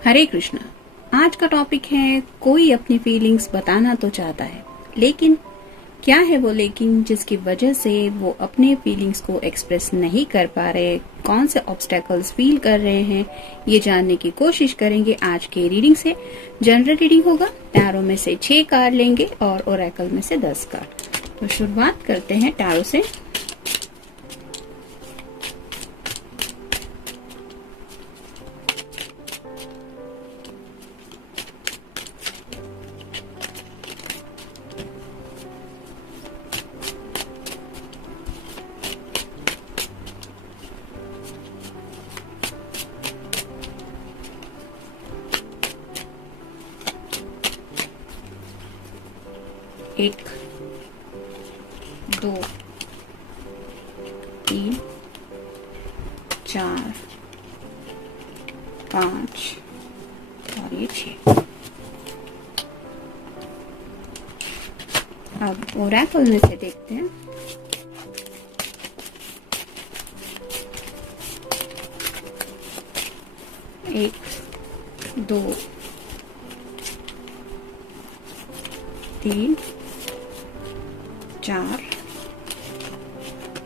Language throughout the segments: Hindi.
हरे कृष्णा। आज का टॉपिक है कोई अपनी फीलिंग्स बताना तो चाहता है, लेकिन क्या है वो लेकिन जिसकी वजह से वो अपने फीलिंग्स को एक्सप्रेस नहीं कर पा रहे। कौन से ऑब्स्टेकल्स फील कर रहे हैं, ये जानने की कोशिश करेंगे आज के रीडिंग से। जनरल रीडिंग होगा, टैरो में से 6 कार्ड लेंगे और ओरेकल में से 10 कार्ड। तो शुरुआत करते हैं टैरो से। एक, 2, 3, 4, 5 और ये 6। अब ओरेकल में से देखते हैं। एक, 2, 3, 4,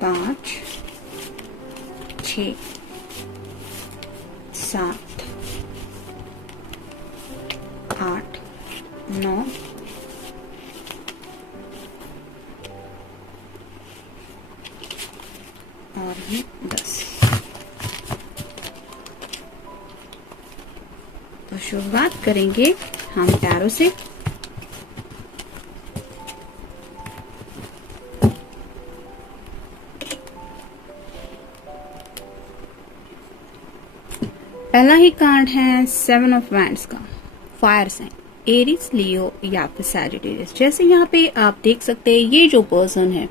5, 6, 7, 8, 9 और ये 10। तो शुरुआत करेंगे हम टैरो से। पहला ही कार्ड है 7 ऑफ वैंड्स का, फायर साइन, एरीज, लियो या फिर सैजिटेरियस। जैसे यहाँ पे आप देख सकते हैं ये जो पर्सन है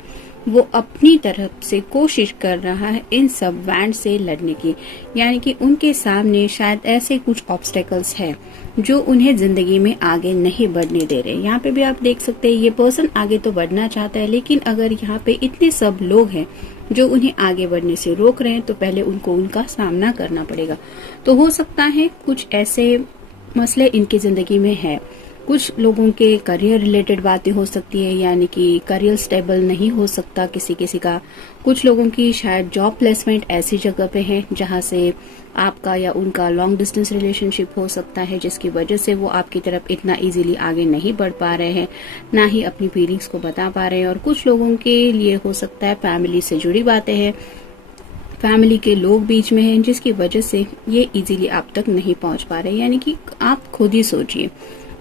वो अपनी तरफ से कोशिश कर रहा है इन सब वैंड से लड़ने की, यानी कि उनके सामने शायद ऐसे कुछ ऑब्स्टेकल्स है जो उन्हें जिंदगी में आगे नहीं बढ़ने दे रहे। यहाँ पे भी आप देख सकते हैं ये पर्सन आगे तो बढ़ना चाहता है, लेकिन अगर यहाँ पे इतने सब लोग हैं जो उन्हें आगे बढ़ने से रोक रहे हैं तो पहले उनको उनका सामना करना पड़ेगा। तो हो सकता है कुछ ऐसे मसले इनकी जिंदगी में है। कुछ लोगों के करियर रिलेटेड बातें हो सकती है, यानी कि करियर स्टेबल नहीं हो सकता किसी किसी का। कुछ लोगों की शायद जॉब प्लेसमेंट ऐसी जगह पे है जहां से आपका या उनका लॉन्ग डिस्टेंस रिलेशनशिप हो सकता है, जिसकी वजह से वो आपकी तरफ इतना इजीली आगे नहीं बढ़ पा रहे हैं, ना ही अपनी फीलिंग्स को बता पा रहे हैं। और कुछ लोगों के लिए हो सकता है फैमिली से जुड़ी बातें हैं, फैमिली के लोग बीच में हैं, जिसकी वजह से ये इजीली आप तक नहीं पहुंच पा रहे। यानी कि आप खुद ही सोचिए,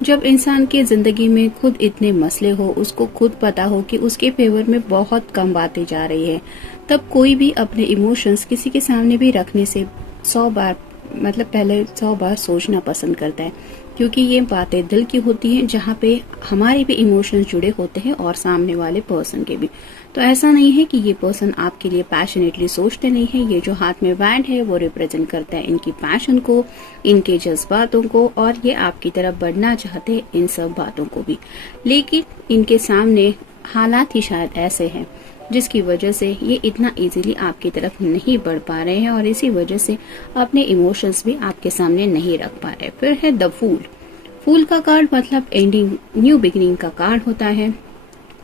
जब इंसान की जिंदगी में खुद इतने मसले हो, उसको खुद पता हो कि उसके फेवर में बहुत कम बातें जा रही है, तब कोई भी अपने इमोशंस किसी के सामने भी रखने से 100 बार पहले 100 बार सोचना पसंद करता है, क्योंकि ये बातें दिल की होती हैं जहाँ पे हमारे भी इमोशंस जुड़े होते हैं और सामने वाले पर्सन के भी। तो ऐसा नहीं है कि ये पर्सन आपके लिए पैशनेटली सोचते नहीं है। ये जो हाथ में वैंड है वो रिप्रेजेंट करता है इनकी पैशन को, इनके जज्बातों को, और ये आपकी तरफ बढ़ना चाहते हैं इन सब बातों को भी। लेकिन इनके सामने हालात ही शायद ऐसे हैं जिसकी वजह से ये इतना इजीली आपकी तरफ नहीं बढ़ पा रहे हैं और इसी वजह से अपने इमोशंस भी आपके सामने नहीं रख पा रहे। फिर है द फूल। फूल का कार्ड मतलब एंडिंग, न्यू बिगिनिंग का कार्ड होता है।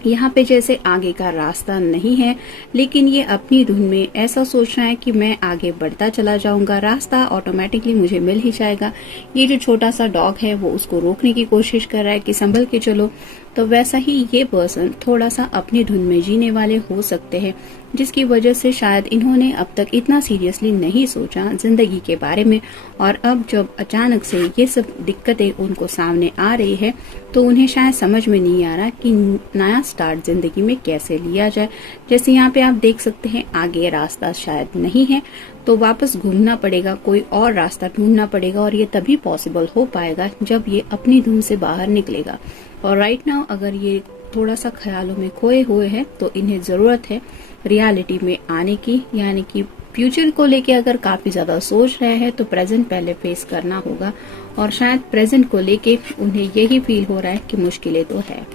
यहाँ पे जैसे आगे का रास्ता नहीं है, लेकिन ये अपनी धुन में ऐसा सोच रहा है कि मैं आगे बढ़ता चला जाऊंगा, रास्ता ऑटोमेटिकली मुझे मिल ही जाएगा। ये जो छोटा सा डॉग है वो उसको रोकने की कोशिश कर रहा है कि संभल के चलो। तो वैसा ही ये पर्सन थोड़ा सा अपनी धुन में जीने वाले हो सकते हैं, जिसकी वजह से शायद इन्होंने अब तक इतना सीरियसली नहीं सोचा जिंदगी के बारे में। और अब जब अचानक से ये सब दिक्कतें उनको सामने आ रही है तो उन्हें शायद समझ में नहीं आ रहा कि नया स्टार्ट जिंदगी में कैसे लिया जाए। जैसे यहाँ पे आप देख सकते हैं आगे रास्ता शायद नहीं है, तो वापस घूमना पड़ेगा, कोई और रास्ता ढूंढना पड़ेगा, और ये तभी पॉसिबल हो पाएगा जब ये अपनी धुन से बाहर निकलेगा। और राइट नाउ अगर ये थोड़ा सा ख्यालों में खोए हुए हैं तो इन्हें जरूरत है रियलिटी में आने की, यानी कि फ्यूचर को लेके अगर काफी ज्यादा सोच रहे हैं तो प्रेजेंट पहले फेस करना होगा। और शायद प्रेजेंट को लेके उन्हें यही फील हो रहा है कि मुश्किलें तो है।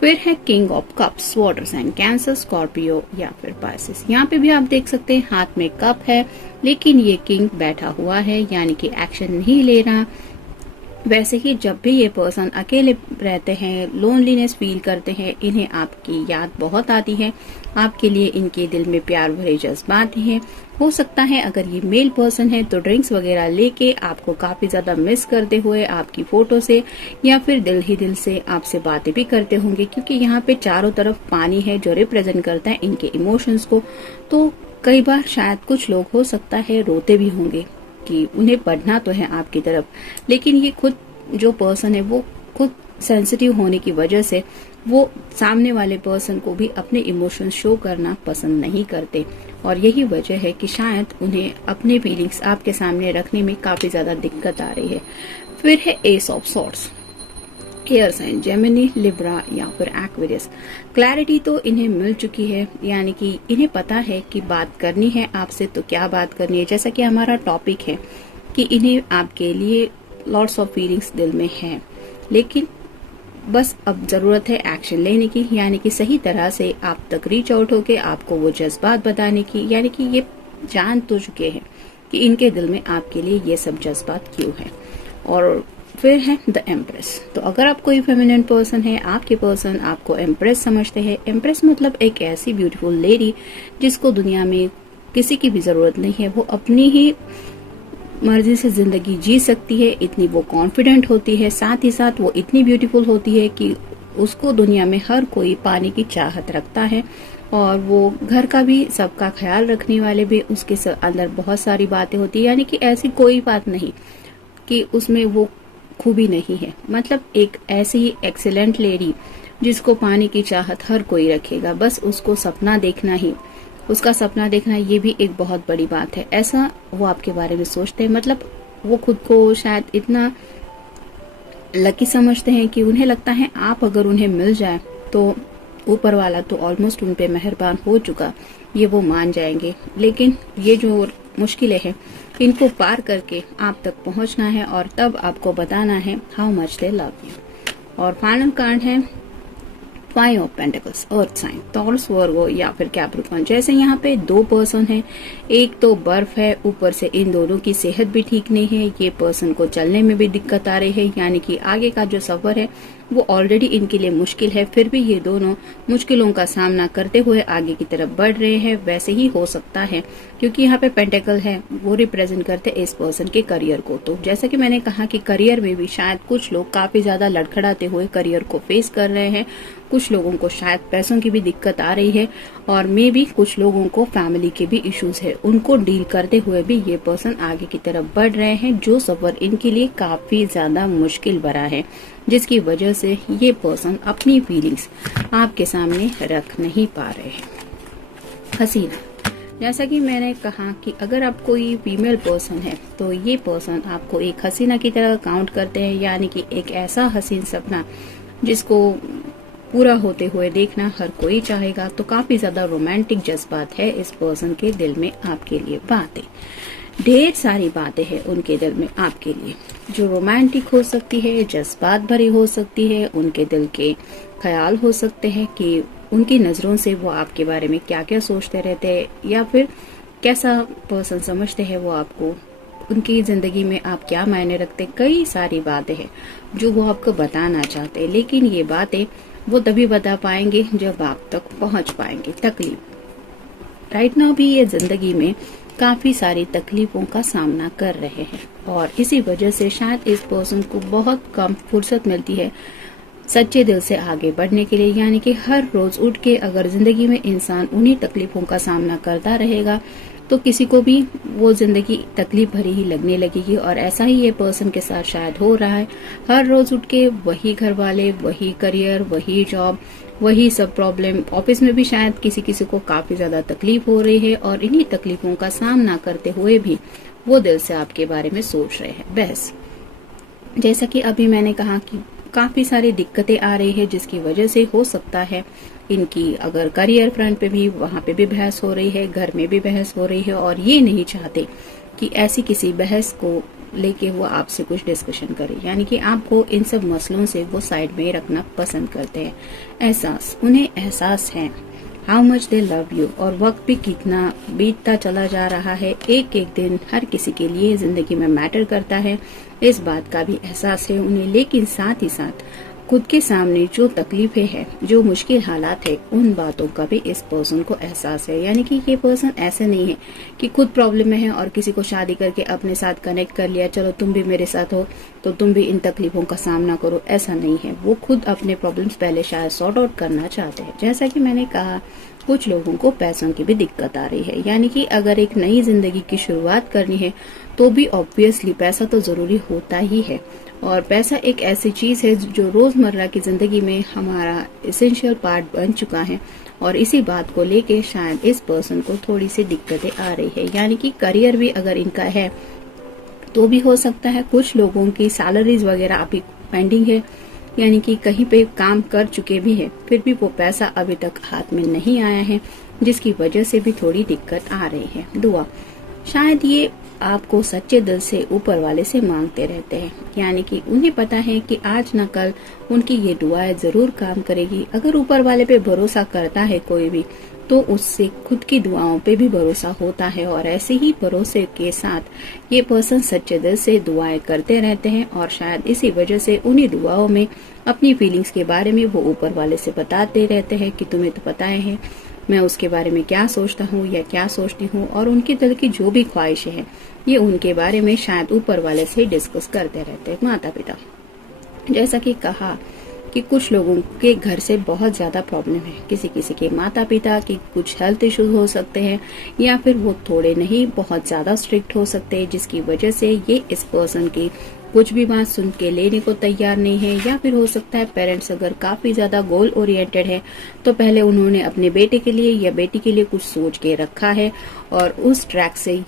फिर है king of cups, water sign, Cancer, Scorpio या फिर पाइसेस। यहाँ पे भी आप देख सकते हैं हाथ में कप है, लेकिन ये किंग बैठा हुआ है, यानी कि एक्शन नहीं ले रहा। वैसे ही जब भी ये पर्सन अकेले रहते हैं, लोनलीनेस फील करते हैं, इन्हें आपकी याद बहुत आती है। आपके लिए इनके दिल में प्यार भरे जज्बात हैं। हो सकता है अगर ये मेल पर्सन है तो ड्रिंक्स वगैरह लेके आपको काफी ज्यादा मिस करते हुए आपकी फोटो से या फिर दिल ही दिल से आपसे बातें भी करते होंगे, क्योंकि यहाँ पे चारों तरफ पानी है जो रिप्रेजेंट करता है इनके इमोशंस को। तो कई बार शायद कुछ लोग हो सकता है रोते भी होंगे कि उन्हें पढ़ना तो है आपकी तरफ, लेकिन ये खुद जो पर्सन है वो खुद सेंसिटिव होने की वजह से वो सामने वाले पर्सन को भी अपने इमोशंस शो करना पसंद नहीं करते, और यही वजह है कि शायद उन्हें अपने फीलिंग्स आपके सामने रखने में काफी ज्यादा दिक्कत आ रही है। फिर है ace of swords, air sign Gemini, Libra या फिर एक्वेरियस। क्लैरिटी तो इन्हें मिल चुकी है, यानी कि इन्हें पता है कि बात करनी है आपसे तो क्या बात करनी है। जैसा कि हमारा टॉपिक है कि इन्हें आपके लिए लॉट्स ऑफ फीलिंग्स दिल में है, लेकिन बस अब जरूरत है एक्शन लेने की, यानी कि सही तरह से आप तक रीच आउट होके आपको वो जज्बात बताने की, यानी कि ये जान तो चुके हैं कि इनके दिल में आपके लिए ये सब जज्बात क्यों है। और फिर है द एम्प्रेस। तो अगर आप कोई फेमिनिन पर्सन है, आपके पर्सन आपको एम्प्रेस समझते हैं। एम्प्रेस मतलब एक ऐसी ब्यूटीफुल लेडी जिसको दुनिया में किसी की भी जरूरत नहीं है, वो अपनी ही मर्जी से जिंदगी जी सकती है, इतनी वो कॉन्फिडेंट होती है, साथ ही साथ वो इतनी ब्यूटीफुल होती है कि उसको दुनिया में हर कोई पाने की चाहत रखता है, और वो घर का भी सबका ख्याल रखने वाले भी उसके अंदर बहुत सारी बातें होती है, यानी कि ऐसी कोई बात नहीं कि उसमें वो खूबी नहीं है। मतलब एक ऐसी ही एक्सीलेंट लेडी जिसको पाने की चाहत हर कोई रखेगा, बस उसको सपना देखना ही, उसका सपना देखना ये भी एक बहुत बड़ी बात है। ऐसा वो आपके बारे में सोचते हैं, मतलब वो खुद को शायद इतना लकी समझते हैं कि उन्हें लगता है आप अगर उन्हें मिल जाए तो ऊपर वाला तो ऑलमोस्ट उन पे मेहरबान हो चुका, ये वो मान जाएंगे। लेकिन ये जो मुश्किलें हैं इनको पार करके आप तक पहुंचना है, और तब आपको बताना है how much they love you. और फाइनल कार्ड है five of pentacles, earth sign, Taurus, Virgo या फिर कैप्रिकॉर्न। जैसे यहाँ पे दो पर्सन है, एक तो बर्फ है, ऊपर से इन दोनों की सेहत भी ठीक नहीं है, ये पर्सन को चलने में भी दिक्कत आ रही है, यानी कि आगे का जो सफर है वो ऑलरेडी इनके लिए मुश्किल है, फिर भी ये दोनों मुश्किलों का सामना करते हुए आगे की तरफ बढ़ रहे हैं। वैसे ही हो सकता है क्योंकि यहाँ पे पेंटिकल है, वो रिप्रेजेंट करते हैं इस पर्सन के करियर को। तो जैसा कि मैंने कहा कि करियर में भी शायद कुछ लोग काफी ज्यादा लड़खड़ाते हुए करियर को फेस कर रहे हैं, कुछ लोगों को शायद पैसों की भी दिक्कत आ रही है, और मे भी कुछ लोगों को फैमिली के भी इश्यूज है, उनको डील करते हुए भी ये पर्सन आगे की तरफ बढ़ रहे हैं, जो सफर इनके लिए काफी ज्यादा मुश्किल भरा है, जिसकी वजह से ये पर्सन अपनी फीलिंग्स आपके सामने रख नहीं पा रहे हैं। हसीना, जैसा कि मैंने कहा कि अगर आप कोई फीमेल पर्सन है तो ये पर्सन आपको एक हसीना की तरह काउंट करते हैं, यानी कि एक ऐसा हसीन सपना जिसको पूरा होते हुए देखना हर कोई चाहेगा। तो काफी ज्यादा रोमांटिक जज्बात है इस पर्सन के दिल में आपके लिए। बातें, ढेर सारी बातें हैं उनके दिल में आपके लिए, जो रोमांटिक हो सकती है, जज्बात भरी हो सकती है, उनके दिल के ख्याल हो सकते हैं कि उनकी नजरों से वो आपके बारे में क्या क्या सोचते रहते हैं, या फिर कैसा पर्सन समझते हैं वो आपको, उनकी जिंदगी में आप क्या मायने रखते। कई सारी बातें हैं जो वो आपको बताना चाहते हैं, लेकिन ये बातें वो तभी बता पाएंगे जब आप तक पहुंच पाएंगे। तकलीफ, राइट नाउ भी ये जिंदगी में काफी सारी तकलीफों का सामना कर रहे हैं, और इसी वजह से शायद इस पर्सन को बहुत कम फुर्सत मिलती है सच्चे दिल से आगे बढ़ने के लिए। यानी कि हर रोज उठ के अगर जिंदगी में इंसान उन्हीं तकलीफों का सामना करता रहेगा तो किसी को भी वो जिंदगी तकलीफ भरी ही लगने लगेगी, और ऐसा ही ये पर्सन के साथ शायद हो रहा है। हर रोज उठ के वही घर वाले, वही करियर, वही जॉब, वही सब प्रॉब्लम। ऑफिस में भी शायद किसी किसी को काफी ज्यादा तकलीफ हो रही है, और इन्हीं तकलीफों का सामना करते हुए भी वो दिल से आपके बारे में सोच रहे हैं। बहस, जैसा कि अभी मैंने कहा कि काफी सारी दिक्कतें आ रही है, जिसकी वजह से हो सकता है इनकी अगर करियर फ्रंट पे भी, वहां पे भी बहस हो रही है, घर में भी बहस हो रही है, और ये नहीं चाहते कि ऐसी किसी बहस को लेके वो आपसे कुछ डिस्कशन करे, यानी कि आपको इन सब मसलों से वो साइड में रखना पसंद करते हैं। एहसास, उन्हें एहसास है how much they love you. और वक्त भी कितना बीतता चला जा रहा है, एक एक दिन हर किसी के लिए जिंदगी में मैटर करता है, इस बात का भी एहसास है उन्हें। लेकिन साथ ही साथ खुद के सामने जो तकलीफें हैं, जो मुश्किल हालात है, उन बातों का भी इस पर्सन को एहसास है। यानी कि ये पर्सन ऐसे नहीं है कि खुद प्रॉब्लम में है और किसी को शादी करके अपने साथ कनेक्ट कर लिया, चलो तुम भी मेरे साथ हो तो तुम भी इन तकलीफों का सामना करो, ऐसा नहीं है। वो खुद अपने प्रॉब्लम्स पहले शायद सॉर्ट आउट करना चाहते हैं। जैसा कि मैंने कहा, कुछ लोगों को पैसों की भी दिक्कत आ रही है। यानी कि अगर एक नई जिंदगी की शुरुआत करनी है तो भी ऑब्वियसली पैसा तो जरूरी होता ही है। और पैसा एक ऐसी चीज है जो रोजमर्रा की जिंदगी में हमारा एसेंशियल पार्ट बन चुका है। और इसी बात को लेके शायद इस पर्सन को थोड़ी सी दिक्कतें आ रही है। यानी कि करियर भी अगर इनका है तो भी हो सकता है। कुछ लोगों की सैलरीज वगैरह अभी पेंडिंग है, यानी कि कहीं पे काम कर चुके भी हैं, फिर भी वो पैसा अभी तक हाथ में नहीं आया है, जिसकी वजह से भी थोड़ी दिक्कत आ रही है। दुआ, शायद ये आपको सच्चे दिल से ऊपर वाले से मांगते रहते हैं। यानी कि उन्हें पता है कि आज न कल उनकी ये दुआएं जरूर काम करेगी। अगर ऊपर वाले पे भरोसा करता है कोई भी, तो उससे खुद की दुआओं पे भी भरोसा होता है। और ऐसे ही भरोसे के साथ ये पर्सन सच्चे दिल से दुआएं करते रहते हैं। और शायद इसी वजह से उन्हीं दुआओं में अपनी फीलिंग्स के बारे में वो ऊपर वाले से बताते रहते हैं कि तुम्हें तो पता है मैं उसके बारे में क्या सोचता हूँ या क्या सोचती हूँ। और उनके दिल की जो भी ख्वाहिशें हैं, ये उनके बारे में शायद ऊपर वाले से डिस्कस करते रहते हैं। माता पिता, जैसा कि कहा कि कुछ लोगों के घर से बहुत ज्यादा प्रॉब्लम है। किसी किसी के माता पिता की कुछ हेल्थ इश्यूज हो सकते हैं, या फिर वो थोड़े नहीं बहुत ज्यादा स्ट्रिक्ट हो सकते हैं, जिसकी वजह से ये इस पर्सन की कुछ भी बात सुन के लेने को तैयार नहीं है। या फिर हो सकता है पेरेंट्स अगर काफी ज्यादा गोल ओरिएंटेड है, तो पहले उन्होंने अपने बेटे के लिए या बेटी के लिए कुछ सोच के रखा है, और उस ट्रैक से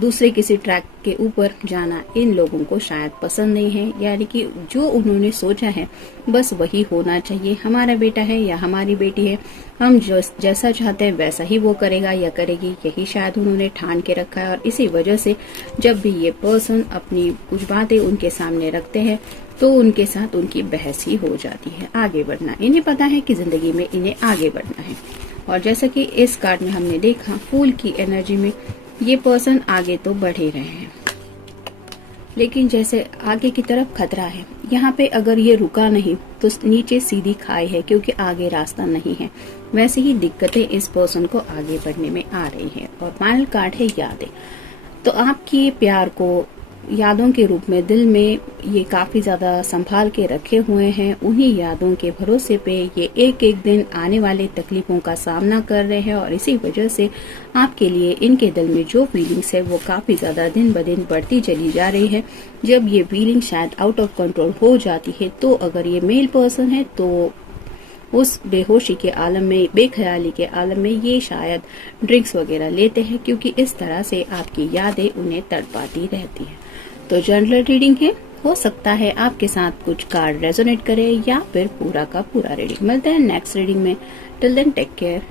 दूसरे किसी ट्रैक के ऊपर जाना इन लोगों को शायद पसंद नहीं है। यानी कि जो उन्होंने सोचा है बस वही होना चाहिए। हमारा बेटा है या हमारी बेटी है, हम जैसा चाहते हैं वैसा ही वो करेगा या करेगी, यही शायद उन्होंने ठान के रखा है। और इसी वजह से जब भी ये पर्सन अपनी कुछ बातें उनके सामने रखते हैं, तो उनके साथ उनकी बहस ही हो जाती है। आगे बढ़ना, इन्हें पता है कि जिंदगी में इन्हें आगे बढ़ना है। और जैसा कि इस कार्ड में हमने देखा, फूल की एनर्जी में ये पर्सन आगे तो बढ़ ही रहे हैं, लेकिन जैसे आगे की तरफ खतरा है। यहाँ पे अगर ये रुका नहीं तो नीचे सीधी खाई है, क्योंकि आगे रास्ता नहीं है। वैसे ही दिक्कतें इस पर्सन को आगे बढ़ने में आ रही है। और फाइनल कार्ड है यादें। तो आपकी प्यार को यादों के रूप में दिल में ये काफी ज्यादा संभाल के रखे हुए हैं। उन्हीं यादों के भरोसे पे ये एक एक दिन आने वाले तकलीफों का सामना कर रहे हैं। और इसी वजह से आपके लिए इनके दिल में जो फीलिंग्स है वो काफी ज्यादा दिन ब दिन बढ़ती चली जा रही है। जब ये फीलिंग शायद आउट ऑफ कंट्रोल हो जाती है, तो अगर ये मेल पर्सन है तो उस बेहोशी के आलम में, बेख्याली के आलम में ये शायद ड्रिंक्स वगैरह लेते हैं, क्योंकि इस तरह से आपकी यादें उन्हें तड़पाती रहती है। तो जनरल रीडिंग है, हो सकता है आपके साथ कुछ कार्ड रेजोनेट करे या फिर पूरा का पूरा रीडिंग। मिलते हैं नेक्स्ट रीडिंग में। Till then take care.